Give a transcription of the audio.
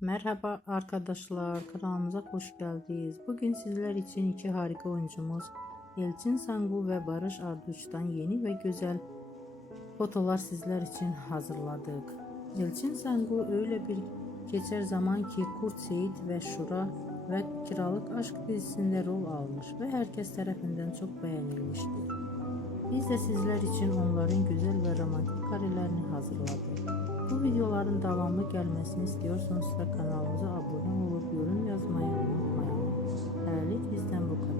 Merhaba arkadaşlar, kanalımıza hoş geldiniz. Bugün sizler için iki harika oyuncumuz Elçin Sangu ve Barış Arduç'tan yeni ve güzel fotolar sizler için hazırladık. Elçin Sangu öyle bir geçer zaman ki Kurt Seyit ve Şura ve Kiralık Aşk dizisinde rol almış ve herkes tarafından çok beğenilmişti. Biz de sizler için onların güzel ve romantik karelerini hazırladık. Bu videoların devamlı gelmesini istiyorsanız da kanalımıza abone olup yorum yazmayı unutmayın. Değerli bizden bu kadar.